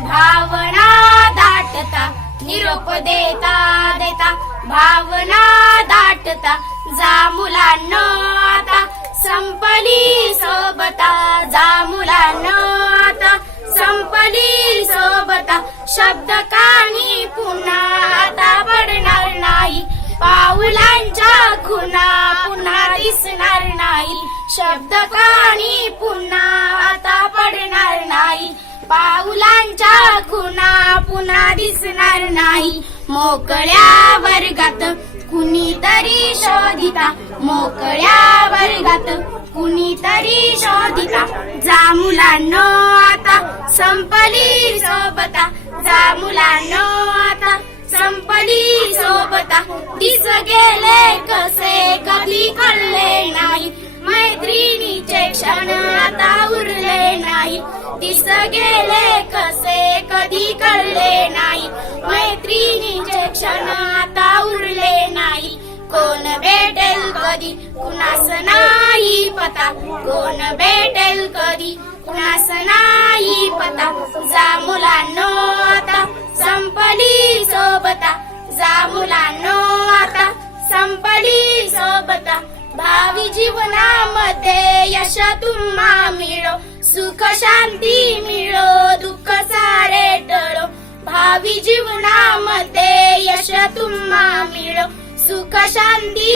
भावना दाटता निरोप देता देता. भावना दाटता जा मुलांनो आता. संपली सोबता जा मुलांनो आता. संपली सोबता शब्द कानी पुन्हा आता पडणार नाही. पाऊलांच्या खुना पुन्हा दिसणार नाही. शब्द कानी पाऊलांच्या खुना पुन्हा दिसणार नाही. मोकळ्या वर्गात कुणीतरी शोधिता. मोकळ्या वर्गात कुणीतरी शोधिता. जा मुलांनो आता संपली सोबता. जा मुलांनो आता संपली सोबता. दिस गेले कसे दिस गेले कसे कधी कळले नाही. मैत्रिणीचे क्षण आता उरले नाही. कोण भेटेल कधी? कुणास नाही पता. कोण भेटेल कधी? कुणास नाही पता. जा मुलांनो आता संपली सोबता. जा मुलांनो आता संपली सोबता. भावी जीवनामध्ये सुख शांती मिळो दुःख सारे टळो. भावी जीवनामध्ये यश तुम्हा मिळो. सुख शांती